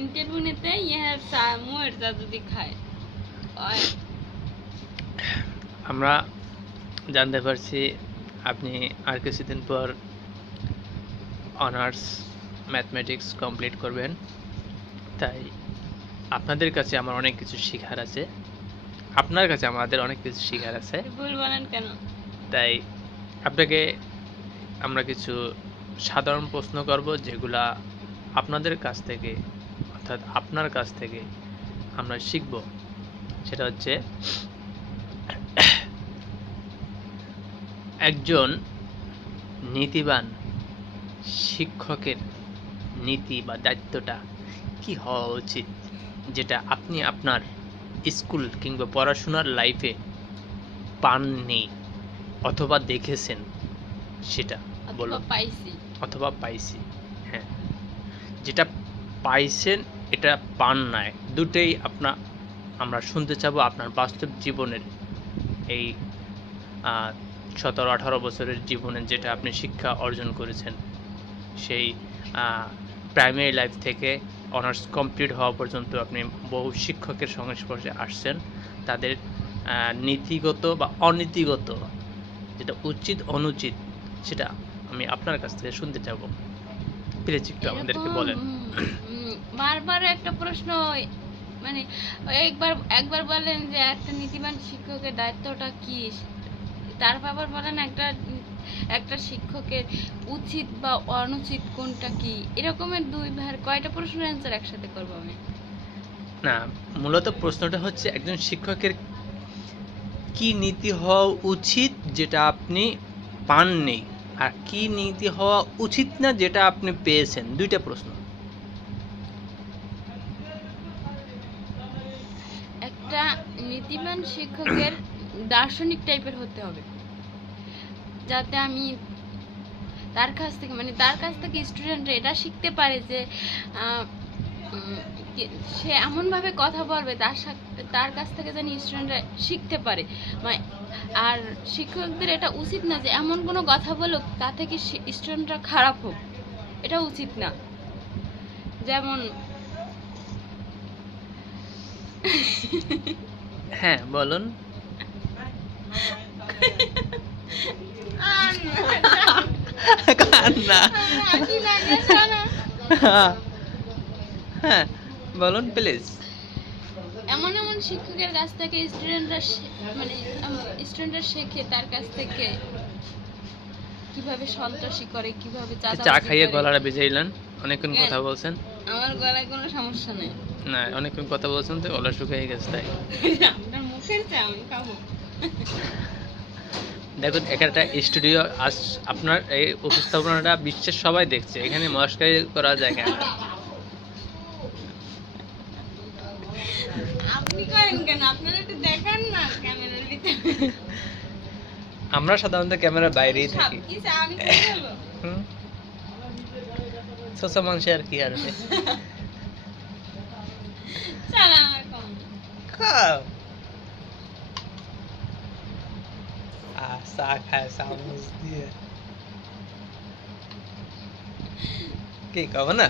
Interview নিতে ইহার চা মুয়ের চা যদি খায় আমরা জানতে পারছি আপনি আর কিছুদিন পর অনার্স ম্যাথমেটিক্স কমপ্লিট করবেন, তাই আপনাদের কাছে আমার অনেক কিছু শেখার আছে, আপনার কাছে আমাদের অনেক কিছু শেখার আছে। ভুল বলেন কেন? তাই আপনাকে আমরা কিছু সাধারণ প্রশ্ন করব, যেগুলা আপনাদের কাছ থেকে অর্থাৎ আপনার কাছ থেকে আমরা শিখব। সেটা হচ্ছে, একজন নীতিবান শিক্ষকের নীতি বা দায়িত্বটা কি হওয়া উচিত, যেটা আপনি আপনার স্কুল কিংবা পড়াশোনার লাইফে পাননি অথবা দেখেছেন, সেটা বলুন। অথবা পাইছি, হ্যাঁ, যেটা পাইছেন এটা পান নাই, দুটেই আমরা শুনতে চাবো আপনার বাস্তব জীবনের এই 17-18 বছরের জীবনে যেটা আপনি শিক্ষা অর্জন করেছেন, সেই প্রাইমারি লাইফ থেকে অনার্স কমপ্লিট হওয়া পর্যন্ত আপনি বহু শিক্ষকের সংস্পর্শে আসছেন, তাদের নীতিগত বা অনীতিগত, যেটা উচিত অনুচিত, সেটা আমি আপনার কাছ থেকে শুনতে চাব। প্লিজ একটু আমাদেরকে বলেন। বারবার একটা প্রশ্ন, মানে একবার বলেন যে একটা নীতিবান শিক্ষকের দায়িত্বটা কি, তারপর আবার বলেন একটা শিক্ষকের উচিত বা অনুচিত কোনটা কি, এরকমের দুই ভার কয়টা প্রশ্নের অ্যান্সার একসাথে করব আমি? না, মূলত প্রশ্নটা হচ্ছে একজন শিক্ষকের কি নীতি হওয়া উচিত যেটা আপনি পাননি, আর কি নীতি হওয়া উচিত না যেটা আপনি পেয়েছেন, দুইটা প্রশ্ন। একটা নীতিবান শিক্ষকের দার্শনিক টাইপের হতে হবে, যাতে আমি তার কাছ থেকে স্টুডেন্টরা এটা শিখতে পারে যে সে এমনভাবে কথা বলবে তার কাছ থেকে যেন স্টুডেন্টরা শিখতে পারে। আর শিক্ষকদের এটা উচিত না যে এমন কোনো কথা বলুক তা থেকে স্টুডেন্টরা খারাপ হোক, এটা উচিত না। যেমন হ্যাঁ বলুন। হ্যাঁ বলুন প্লিজ। এমন শিক্ষকের কাছ থেকে স্টুডেন্টরা শেখে, তার কাছ থেকে কিভাবে সন্ত্রাসী করে, কিভাবে চা খাইয়ে গলাটা ভিজাইলেন, অনেকক্ষণ কথা বলছেন। আমার গলায় কোনো সমস্যা নেই। না, অনেকক্ষণ কথা বলছেন তো গলা শুকিয়ে গেছে, তাই। আপনার মুখের চা আমি খাবো। দেখুন, একটা স্টুডিও, আজ আপনার এই উপস্থাপনাটা বিশ্বের সবাই দেখছে, এখানে মস্কারি করা যায় কেন? আপনি করেন কেন? আপনারা একটু দেখান না ক্যামেরার ভিতরে। আমরা সাধারণত ক্যামেরার বাইরেই থাকি। সোসা মানুষ আর কি আসবে। খাও। চা খায় চামচ দিয়ে, কি কব না?